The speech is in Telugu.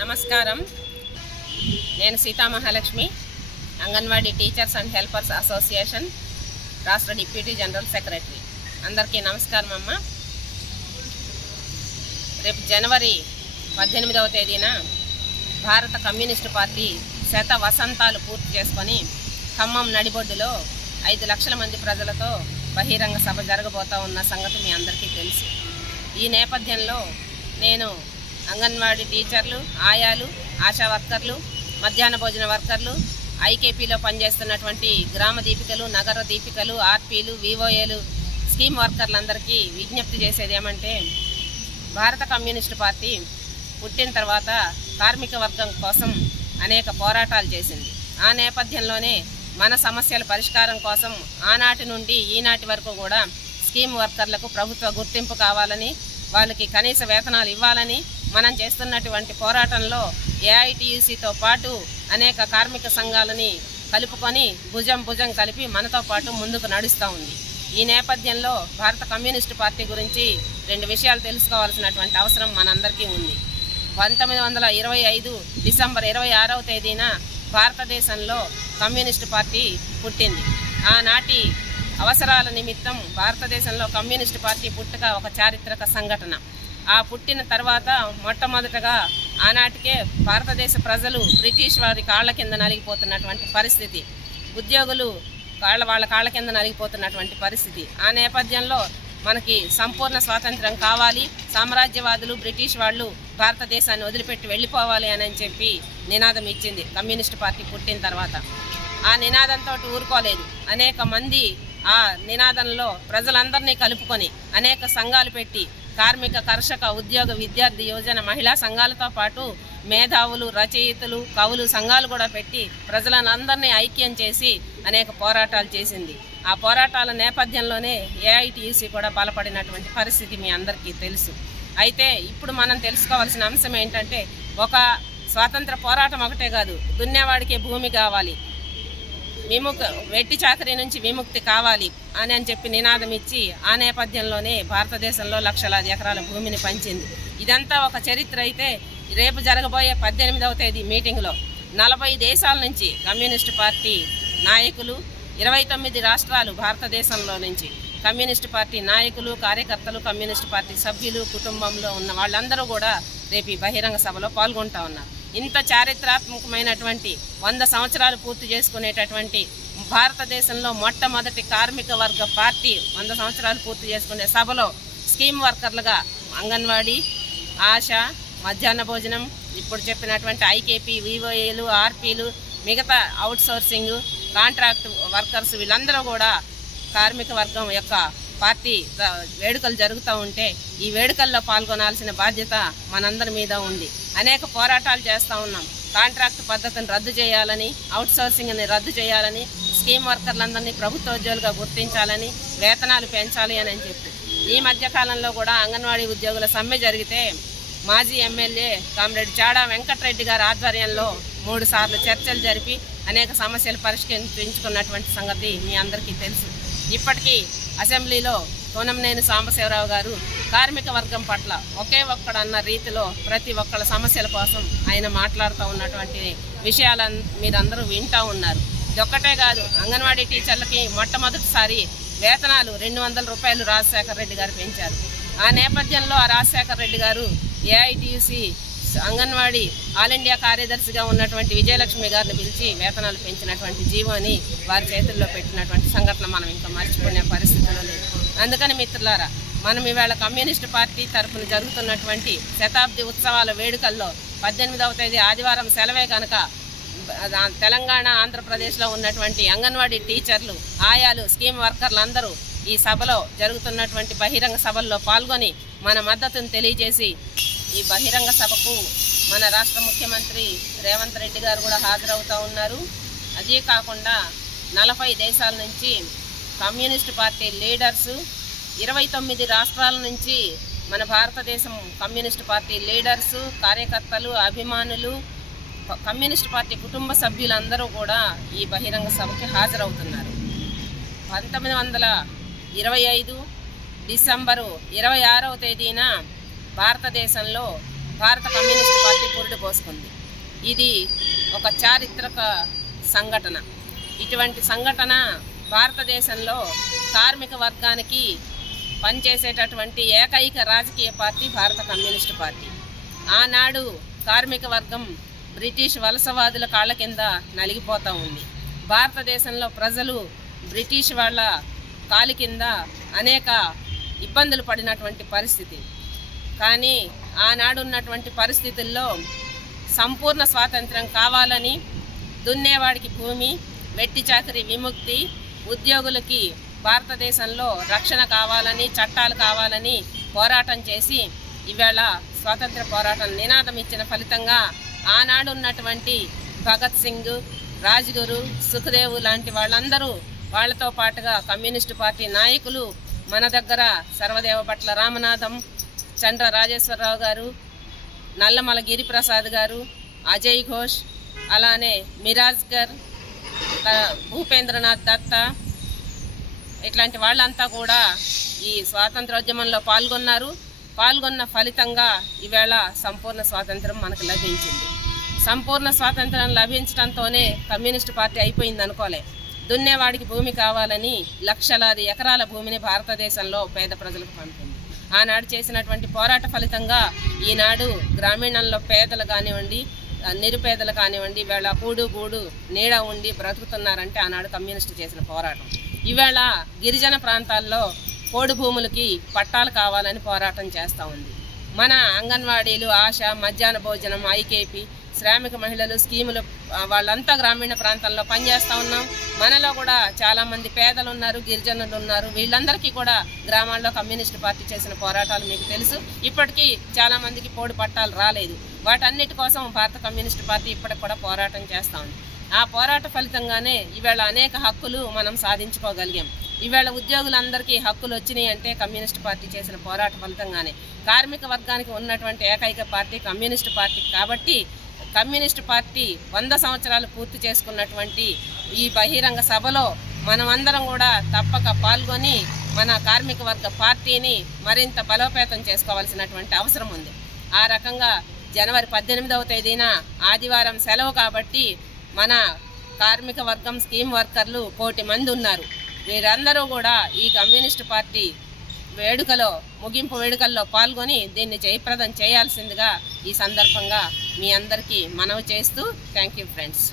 నమస్కారం. నేను Sitamahalakshmi, anganwadi teachers and helpers association రాష్ట్ర డిప్యూటీ జనరల్ సెక్రటరీ. అందరికీ నమస్కారం అమ్మ. రేపు జనవరి 18వ తేదీన భారత కమ్యూనిస్టు పార్టీ శత వసంతాలు పూర్తి చేసుకొని ఖమ్మం నడిబొడ్డులో 5 లక్షల మంది ప్రజలతో బహిరంగ సభ జరగబోతూ ఉన్న సంగతి మీ అందరికీ తెలుసు. ఈ నేపథ్యంలో నేను అంగన్వాడీ టీచర్లు, ఆయాలు, ఆశా వర్కర్లు, మధ్యాహ్న భోజన వర్కర్లు, ఐకేపీలో పనిచేస్తున్నటువంటి గ్రామ దీపికలు, నగర దీపికలు, ఆర్పీలు, వివోఏలు, స్కీమ్ వర్కర్లందరికీ విజ్ఞప్తి చేసేది ఏమంటే, భారత కమ్యూనిస్టు పార్టీ పుట్టిన తర్వాత కార్మిక వర్గం కోసం అనేక పోరాటాలు చేసింది. ఆ నేపథ్యంలోనే మన సమస్యల పరిష్కారం కోసం ఆనాటి నుండి ఈనాటి వరకు కూడా స్కీమ్ వర్కర్లకు ప్రభుత్వ గుర్తింపు కావాలని, వాళ్ళకి కనీస వేతనాలు ఇవ్వాలని మనం చేస్తున్నటువంటి పోరాటంలో ఏఐటీయూసీతో పాటు అనేక కార్మిక సంఘాలని కలుపుకొని భుజం కలిపి మనతో పాటు ముందుకు నడుస్తూ ఉంది. ఈ నేపథ్యంలో భారత కమ్యూనిస్టు పార్టీ గురించి 2 విషయాలు తెలుసుకోవాల్సినటువంటి అవసరం మనందరికీ ఉంది. 1925 డిసెంబర్ 26వ తేదీన భారతదేశంలో కమ్యూనిస్టు పార్టీ పుట్టింది. ఆనాటి అవసరాల నిమిత్తం భారతదేశంలో కమ్యూనిస్టు పార్టీ పుట్టుక ఒక చారిత్రక సంఘటన. ఆ పుట్టిన తర్వాత మొట్టమొదటగా ఆనాటికే భారతదేశ ప్రజలు బ్రిటిష్ వారి కాళ్ల కింద నలిగిపోతున్నటువంటి పరిస్థితి, ఉద్యోగులు వాళ్ళ కాళ్ల కింద నలిగిపోతున్నటువంటి పరిస్థితి. ఆ నేపథ్యంలో మనకి సంపూర్ణ స్వాతంత్రం కావాలి, సామ్రాజ్యవాదులు బ్రిటిష్ వాళ్ళు భారతదేశాన్ని వదిలిపెట్టి వెళ్ళిపోవాలి అని చెప్పి నినాదం ఇచ్చింది కమ్యూనిస్టు పార్టీ పుట్టిన తర్వాత. ఆ నినాదంతో ఊరుకోలేదు. అనేక మంది ఆ నినాదంలో ప్రజలందరినీ కలుపుకొని అనేక సంఘాలు పెట్టి కార్మిక, కర్షక, ఉద్యోగ, విద్యార్థి, యువజన, మహిళా సంఘాలతో పాటు మేధావులు, రచయితలు, కవులు సంఘాలు కూడా పెట్టి ప్రజలందరినీ ఐక్యం చేసి అనేక పోరాటాలు చేసింది. ఆ పోరాటాల నేపథ్యంలోనే ఏఐటీయూసీ కూడా బలపడినటువంటి పరిస్థితి మీ అందరికీ తెలుసు. అయితే ఇప్పుడు మనం తెలుసుకోవాల్సిన అంశం ఏంటంటే, ఒక స్వాతంత్ర పోరాటం ఒకటే కాదు, దున్నేవాడికి భూమి కావాలి, వెట్టి చాకరీ నుంచి విముక్తి కావాలి అని చెప్పి నినాదం ఇచ్చి ఆ నేపథ్యంలోనే భారతదేశంలో లక్షలాది ఎకరాల భూమిని పంచింది. ఇదంతా ఒక చరిత్ర. అయితే రేపు జరగబోయే 18వ తేదీ మీటింగ్లో 40 దేశాల నుంచి కమ్యూనిస్టు పార్టీ నాయకులు, 29 రాష్ట్రాలు భారతదేశంలో నుంచి కమ్యూనిస్టు పార్టీ నాయకులు, కార్యకర్తలు, కమ్యూనిస్టు పార్టీ సభ్యులు, కుటుంబంలో ఉన్న వాళ్ళందరూ కూడా రేపు ఈ బహిరంగ సభలో పాల్గొంటూ ఉన్నారు. ఇంత చారిత్రాత్మకమైనటువంటి 100 సంవత్సరాలు పూర్తి చేసుకునేటటువంటి భారతదేశంలో మొట్టమొదటి కార్మిక వర్గ పార్టీ 100 సంవత్సరాలు పూర్తి చేసుకునే సభలో స్కీమ్ వర్కర్లుగా అంగన్వాడీ, ఆశా, మధ్యాహ్న భోజనం, ఇప్పుడు చెప్పినటువంటి ఐకేపీ, వివోఏలు, ఆర్పీలు, మిగతా అవుట్సోర్సింగ్, కాంట్రాక్ట్ వర్కర్స్ వీళ్ళందరూ కూడా కార్మిక వర్గం యొక్క పార్టీ వేడుకలు జరుగుతూ ఉంటే ఈ వేడుకల్లో పాల్గొనాల్సిన బాధ్యత మనందరి మీద ఉంది. అనేక పోరాటాలు చేస్తూ ఉన్నాం. కాంట్రాక్ట్ పద్ధతిని రద్దు చేయాలని, అవుట్సోర్సింగ్ని రద్దు చేయాలని, స్కీమ్ వర్కర్లందరినీ ప్రభుత్వోద్యోగులుగా గుర్తించాలని, వేతనాలు పెంచాలి అని చెప్పి ఈ మధ్యకాలంలో కూడా అంగన్వాడీ ఉద్యోగుల సమ్మె జరిగితే మాజీ ఎమ్మెల్యే కామ్రేడ్ చాడా వెంకటరెడ్డి గారి ఆధ్వర్యంలో 3 సార్లు చర్చలు జరిపి అనేక సమస్యలు పరిష్కరించుకున్నటువంటి సంగతి మీ అందరికీ తెలుసు. ఇప్పటికీ అసెంబ్లీలో కోనంనేని సాంబశివరావు గారు కార్మిక వర్గం పట్ల ఒకే ఒక్కడన్న రీతిలో ప్రతి ఒక్కళ్ళ సమస్యల కోసం ఆయన మాట్లాడుతూ ఉన్నటువంటి విషయాలను మీరందరూ వింటూ ఉన్నారు. ఇదొక్కటే కాదు, అంగన్వాడీ టీచర్లకి మొట్టమొదటిసారి వేతనాలు 200 రూపాయలు రాజశేఖర రెడ్డి గారు పెంచారు. ఆ నేపథ్యంలో ఆ రాజశేఖర రెడ్డి గారు ఏఐటీయూసీ అంగన్వాడీ ఆల్ ఇండియా కార్యదర్శిగా ఉన్నటువంటి విజయలక్ష్మి గారిని పిలిచి వేతనాలు పెంచినటువంటి జీవోని వారి చేతుల్లో పెట్టినటువంటి సంఘటన మనం ఇంకా మర్చిపోయే పరిస్థితిలో లేదు. అందుకని మిత్రులారా, మనం ఇవాళ కమ్యూనిస్టు పార్టీ తరఫున జరుగుతున్నటువంటి శతాబ్ది ఉత్సవాల వేడుకల్లో 18వ తేదీ ఆదివారం సెలవే కనుక తెలంగాణ, ఆంధ్రప్రదేశ్లో ఉన్నటువంటి అంగన్వాడీ టీచర్లు, ఆయాలు, స్కీమ్ వర్కర్లు అందరూ ఈ సభలో జరుగుతున్నటువంటి బహిరంగ సభల్లో పాల్గొని మన మద్దతును తెలియజేసి ఈ బహిరంగ సభకు మన రాష్ట్ర ముఖ్యమంత్రి రేవంత్ రెడ్డి గారు కూడా హాజరవుతూ ఉన్నారు. అదే కాకుండా 40 దేశాల నుంచి కమ్యూనిస్టు పార్టీ లీడర్సు, 29 రాష్ట్రాల నుంచి మన భారతదేశం కమ్యూనిస్టు పార్టీ లీడర్సు, కార్యకర్తలు, అభిమానులు, కమ్యూనిస్టు పార్టీ కుటుంబ సభ్యులందరూ కూడా ఈ బహిరంగ సభకి హాజరవుతున్నారు. 1925 డిసెంబరు 26వ తేదీన భారతదేశంలో భారత కమ్యూనిస్టు పార్టీ పురుడు పోసుకుంది. ఇది ఒక చారిత్రక సంఘటన. ఇటువంటి సంఘటన భారతదేశంలో కార్మిక వర్గానికి పనిచేసేటటువంటి ఏకైక రాజకీయ పార్టీ భారత కమ్యూనిస్టు పార్టీ. ఆనాడు కార్మిక వర్గం బ్రిటిష్ వలసవాదుల కాళ్ళ కింద నలిగిపోతూ ఉంది. భారతదేశంలో ప్రజలు బ్రిటిష్ వాళ్ళ కాలి కింద అనేక ఇబ్బందులు పడినటువంటి పరిస్థితి. కానీ ఆనాడు ఉన్నటువంటి పరిస్థితుల్లో సంపూర్ణ స్వాతంత్రం కావాలని, దున్నేవాడికి భూమి, వెట్టి చాకరీ విముక్తి, ఉద్యోగులకి భారతదేశంలో రక్షణ కావాలని, చట్టాలు కావాలని పోరాటం చేసి ఇవాళ స్వాతంత్ర పోరాటం నినాదం ఇచ్చిన ఫలితంగా ఆనాడు ఉన్నటువంటి భగత్ సింగ్, రాజ్గురు, సుఖదేవ్ లాంటి వాళ్ళందరూ, వాళ్లతో పాటుగా కమ్యూనిస్టు పార్టీ నాయకులు మన దగ్గర సర్వదేవ భట్ల రామనాథం, చండ్ర రాజేశ్వరరావు గారు, నల్లమల గిరిప్రసాద్ గారు, అజయ్ ఘోష్, అలానే మిరాజ్కర్, భూపేంద్రనాథ్ దత్తా, ఇట్లాంటి వాళ్ళంతా కూడా ఈ స్వాతంత్రోద్యమంలో పాల్గొన్న ఫలితంగా ఈవేళ సంపూర్ణ స్వాతంత్రం మనకు లభించింది. సంపూర్ణ స్వాతంత్రం లభించడంతోనే కమ్యూనిస్టు పార్టీ అయిపోయింది అనుకోలే. దున్నేవాడికి భూమి కావాలని లక్షలాది ఎకరాల భూమిని భారతదేశంలో పేద ప్రజలకు పంపింది. ఆనాడు చేసినటువంటి పోరాట ఫలితంగా ఈనాడు గ్రామీణంలో పేదలు కానివ్వండి, నిరుపేదలు కానివ్వండి, ఈవేళ కూడు గూడు నీడ ఉండి బ్రతుకుతున్నారంటే ఆనాడు కమ్యూనిస్టు చేసిన పోరాటం. ఈవేళ గిరిజన ప్రాంతాల్లో పోడు భూములకి పట్టాలు కావాలని పోరాటం చేస్తూ ఉంది. మన అంగన్వాడీలు, ఆశ, మధ్యాహ్న భోజనం, ఐకేపీ, శ్రామిక మహిళలు స్కీములు వాళ్ళంతా గ్రామీణ ప్రాంతాల్లో పనిచేస్తూ ఉన్నాం. మనలో కూడా చాలామంది పేదలు ఉన్నారు, గిరిజనులు ఉన్నారు. వీళ్ళందరికీ కూడా గ్రామాల్లో కమ్యూనిస్టు పార్టీ చేసిన పోరాటాలు మీకు తెలుసు. ఇప్పటికీ చాలామందికి పోడు పట్టాలు రాలేదు. వాటన్నిటి కోసం భారత కమ్యూనిస్టు పార్టీ ఇప్పటికి కూడా పోరాటం చేస్తూ ఉంది. ఆ పోరాట ఫలితంగానే ఈవేళ అనేక హక్కులు మనం సాధించుకోగలిగాం. ఈవేళ ఉద్యోగులందరికీ హక్కులు వచ్చినాయి అంటే కమ్యూనిస్టు పార్టీ చేసిన పోరాట ఫలితంగానే. కార్మిక వర్గానికి ఉన్నటువంటి ఏకైక పార్టీ కమ్యూనిస్టు పార్టీ. కాబట్టి కమ్యూనిస్టు పార్టీ 100 సంవత్సరాలు పూర్తి చేసుకున్నటువంటి ఈ బహిరంగ సభలో మనమందరం కూడా తప్పక పాల్గొని మన కార్మిక వర్గ పార్టీని మరింత బలోపేతం చేసుకోవాల్సినటువంటి అవసరం ఉంది. ఆ రకంగా జనవరి 18వ తేదీన ఆదివారం సెలవు కాబట్టి మన కార్మిక వర్గం స్కీమ్ వర్కర్లు 1,000 మంది ఉన్నారు. వీరందరూ కూడా ఈ కమ్యూనిస్టు పార్టీ ముగింపు వేడుకల్లో పాల్గొని దీన్ని జయప్రదం చేయాల్సిందిగా ఈ సందర్భంగా మీ అందరికీ మనవి చేస్తూ థ్యాంక్ యూ ఫ్రెండ్స్.